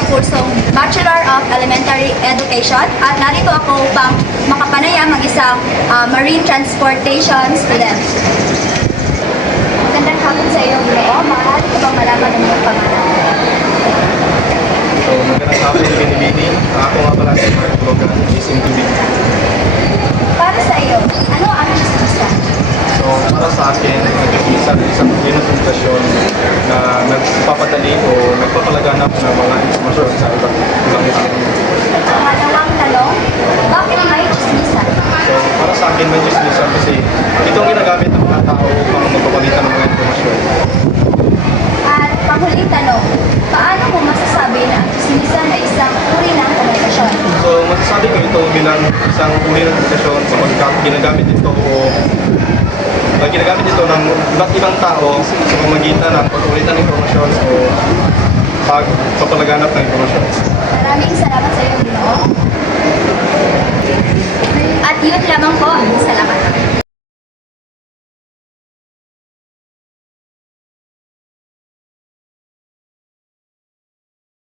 sa kursong Bachelor of Elementary Education at narito ako upang makapanayam ang isang Marine Transportation student. Magandang hapon sa iyo, Ginoo. Maaari ko bang malaman ang iyong pangalan? So, magandang hapon, Binibini. Ako nga pala si Mark Logan, isang tubig. Para sa iyo, ano ang chismisa? So, para sa akin, isang inutuntasyon na nagpapadali o nagpapalaganap ng mga informasyon sa ibang ibang. Pangalawang tanong, bakit may chismisa? So, para sa akin, may chismisan kasi itong ginagamit ng mga tao upang magpapalitan ng mga informasyon. At panghuling tanong, paano mo masasabi na ang chismisa na isang uri ng komunikasyon? So, masasabi ko ito bilang isang uri ng komunikasyon kapag ginagamit ito ng iba't ibang tao sa pamamagitan ng pag-ulitan ng informasyon o pagpapalaganap ng informasyon. Maraming salamat sa iyo, Ginoo. At yun lamang po. Salamat.